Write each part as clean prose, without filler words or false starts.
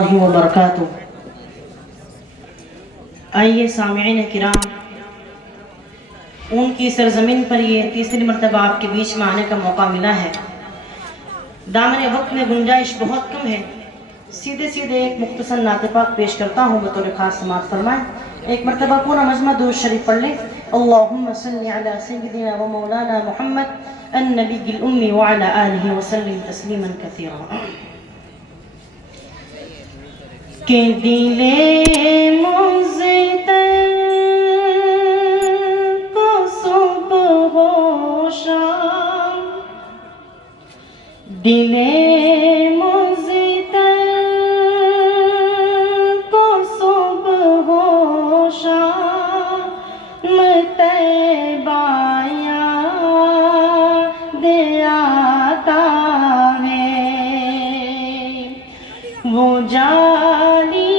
वबरकातुहू। आइए सामिईन किराम, उनकी सरजमीन पर ये तीसरी मरतबा आपके बीच में आने का मौका मिला है। दामन वक्त में गुंजाइश बहुत कम है, सीधे सीधे एक मुख्तसर नात पाक पेश करता हूँ, बतौर खास समात फरमाएं। एक मरतबा पूरा मजमा दुरूद शरीफ पढ़ लें। अल्लाहुम्मा सल्लि अला सय्यिदिना व मौलाना मुहम्मद अन्नबिय्यिल उम्मी व अला आलिहि व सल्लिम तस्लीमन कसीरा। के दिले मुज़्तर को सुबह हो शाम, दिले मुज़्तर को सुबह हो शाम, तैबा याद आता है। वो जाली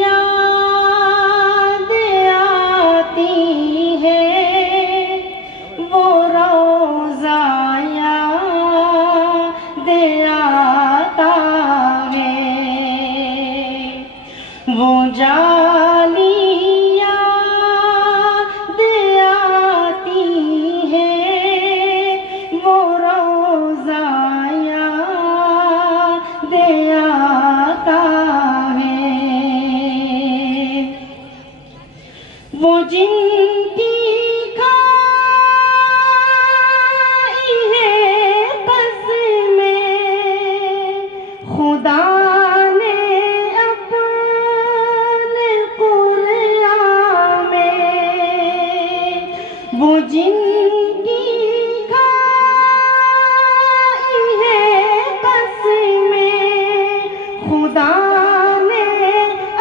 याद आती है, वो रोज़ा याद आता है। वो जाली याद आती है, वो रोज़ा याद आता है। वो जिनकी खाई है बज़ में, खुदा ने अपने कुरान में, वो जिनकी खाई है बज़ में, खुदा ने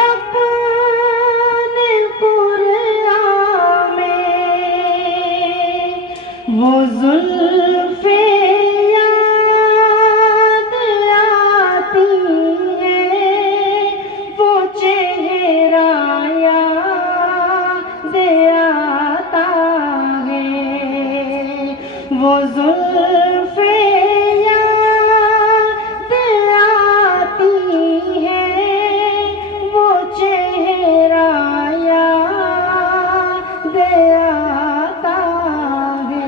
अपने कुरान में, वो ज़ुल्फ़े याद आती है, वो चेहरा याद आता है। वो ज़ुल्फ़े याद आती है, वो चेहरा याद आता है।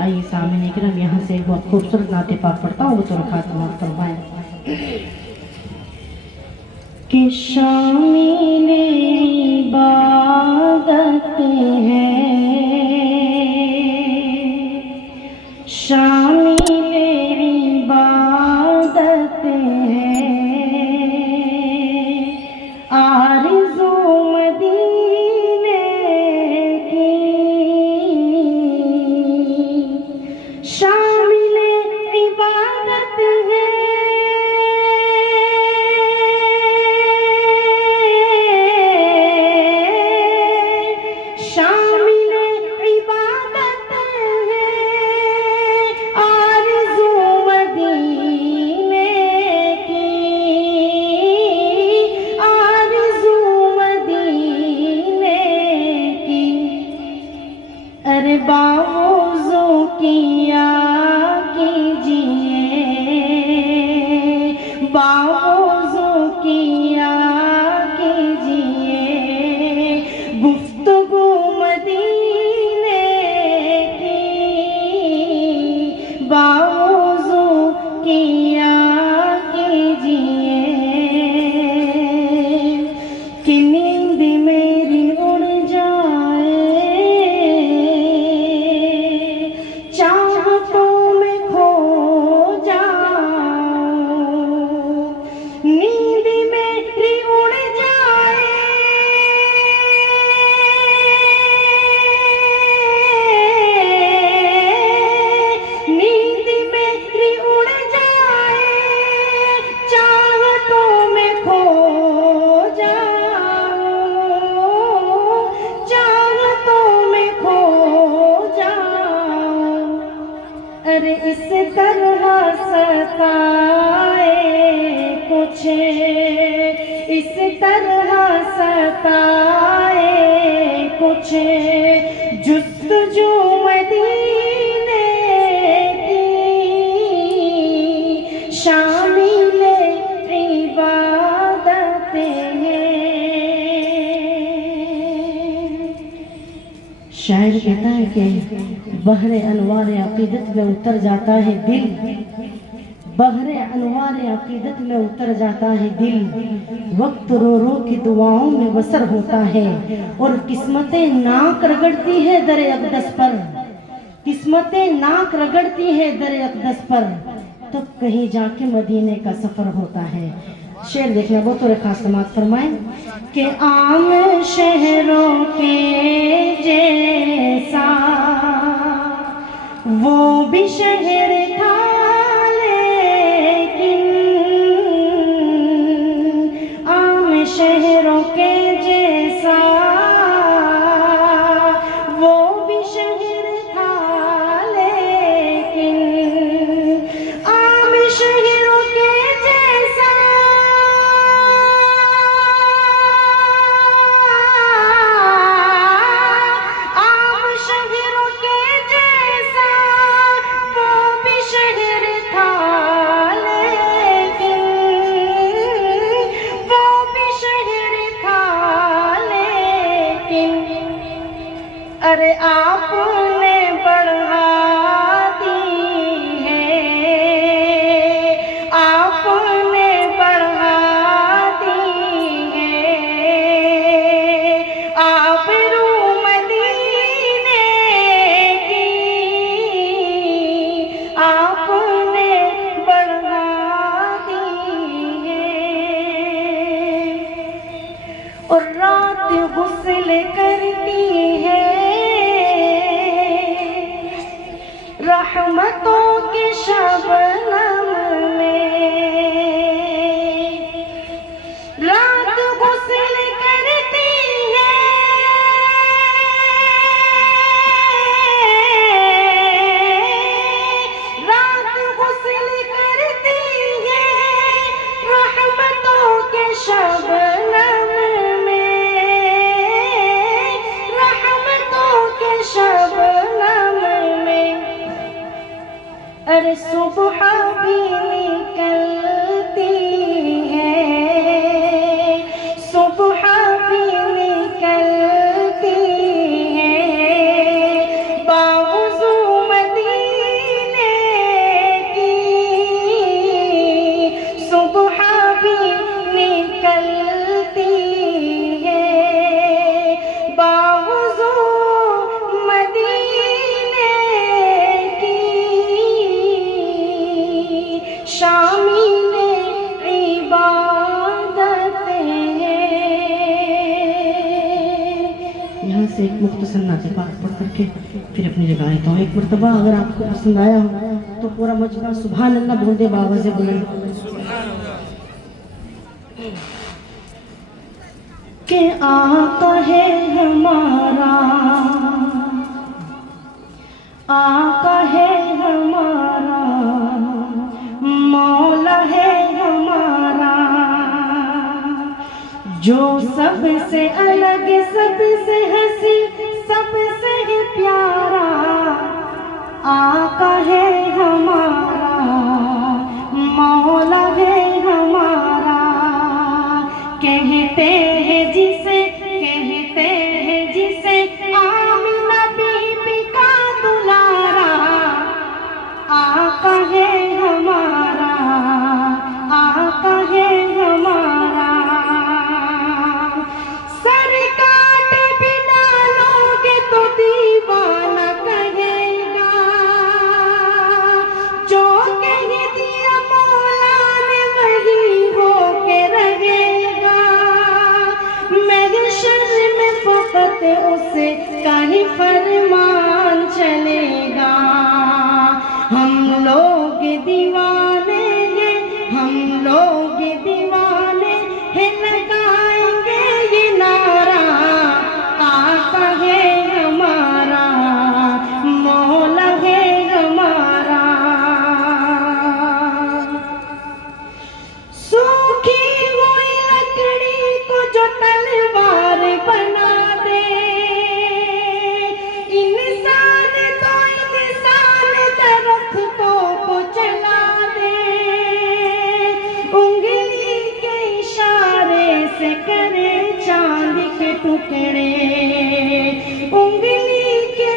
आइए सामने इकराम, यहाँ से एक बहुत खूबसूरत नाते पाक पढ़ता हूँ, बतौर खास समात फरमाएं। कि शामिल इबादत है, शामिल इबादत है, आरज़ू मदीने की, शामिल इबादत है, शामिल इबादत है, आरज़ू मदीने की, आरज़ू मदीने की। अरे बावज़ू किया कीजिए, बावज़ू किया कीजिए, गुफ्तगू मदीने की, बावज़ू किया कीजिए, कि नींद मेरी उड़ जाए, चाहतों में खो जाऊं, नींद मेरी उड़ जाए, नींद मेरी उड़ जाए, चाहतों में खो जाऊं, चाहतों में खो जाऊं। अरे इस तरह सताए कुछ, इस तरह सताए कुछ, जुस्तजू मदीने की, शामिल कहता है कि बहरे अनवार अकीदत में उतर जाता है दिल, बहरे अनवार अकीदत में उतर जाता है दिल, वक्त रो रो की दुआओं में बसर होता है, और किस्मतें नाक रगड़ती है दर अक़दस पर, किस्मतें नाक रगड़ती है दर अक़दस पर, तब कहीं जाके मदीने का सफर होता है। शेर देखना बहुत और खास समात फरमाए कि आम शहरों के जैसा वो भी शहर था, लेकिन आम शहरों के जैसा वो भी शहर था, लेकिन आम शहरों के जैसा आम शहरों के जैसा वो भी शहर था, लेकिन वो भी शहर था, लेकिन अरे आपने बढ़ा दी है, आपने बढ़ा दी है आबरू मदीने की, आपने बढ़ा दी है, और रात गुस्ल करती है रहमतों के शबनम में, रात गुस्ल करती है रात गुस्ल करती है रहमतों के शबनम में, रहमतों के शबनम में, अरे सुबह भी निकलती है, सुबह भी निकलती है बावुज़ू मदीने की, सुबह भी निकलती है बावुज़ू मदीने की, शामिल इबादत है। यहाँ से एक मुख्तसर नाते पाक पढ़ करके फिर अपनी जगह आता हूँ। एक मरतबा अगर आपको पसंद आया हो तो पूरा मजमा सुभान अल्लाह बोल दे बाबा से बुलंद कि आका है हमारा, आका है हमारा, मौला है हमारा, जो सबसे अलग, सबसे हंसी, सबसे ही प्यारा, आका है हमारा, मौला है हमारा, कहते हैं जिसे, कहते हैं जिसे आमिना बीबी का दुलारा, आका है हमारा, आका है हमारा, सर काट भी डालोगे तो दीवाना कहेगा, जो कह दिया मौला ने वही होके रहेगा, महशर में फकत उसे का ही फरमान चलेगा, हम लोग दीवाने हैं, हम लोग दीवाने हैं, लगाएंगे ये नारा, आका है हमारा, मौला है हमारा, सूखी हुई लकड़ी को जो तलवार बना दे, इंसान तो इंसान दरख्तों को चला दे, उंगली के इशारे से करे चांद के टुकड़े, उंगली के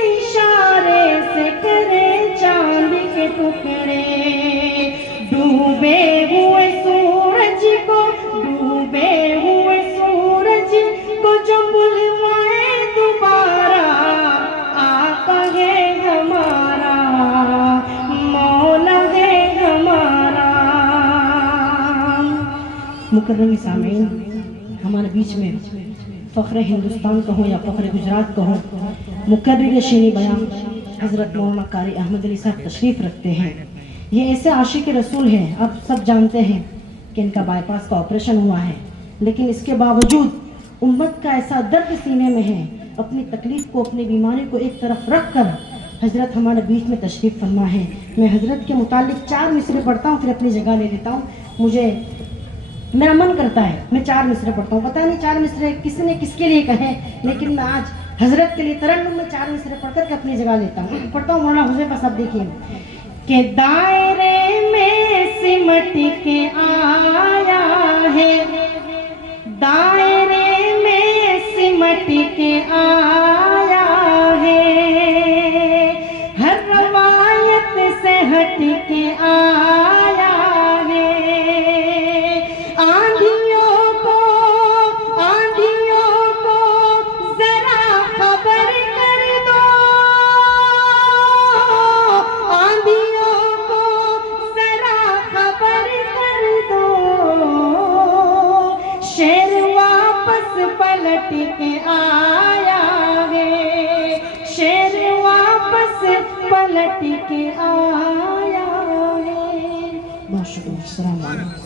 मुकर्रम सामीन, हमारे बीच में फ़ख्र हिंदुस्तान कहो या फ़ख्र गुजरात कहो, मुकर्रिर शीनी बयां हज़रत मौलाना कारी अहमद अली साहब तशरीफ़ रखते हैं। ये ऐसे आशिक रसूल हैं, अब सब जानते हैं कि इनका बाईपास का ऑपरेशन हुआ है, लेकिन इसके बावजूद उम्मत का ऐसा दर्द सीने में है, अपनी तकलीफ़ को, अपनी बीमारी को एक तरफ रख कर हज़रत हमारे बीच में तशरीफ़ फरमा है। मैं हज़रत के मुतालिक 4 मिसरे पढ़ता हूँ, फिर अपनी जगह ले लेता हूँ। मुझे मेरा मन करता है मैं 4 मिसरे पढ़ता हूँ, पता नहीं 4 मिसरे किसने किसके लिए कहे, लेकिन मैं आज हज़रत के लिए तरन्नुम में 4 मिसरे पढ़ कर के अपनी जगह लेता हूँ। पढ़ता हूँ मौलाना हुज़ैफ़ा साहब, देखिए कि दायरे में सिमट के आया है, दायरे में सिमट के आया है, हर रवायत से हट के आया है, आंधियों को जरा खबर कर दो, आंधियों को जरा खबर कर दो, शेर वापस पलट के आया है, शेर वापस पलट के आया है। माशाअल्लाह।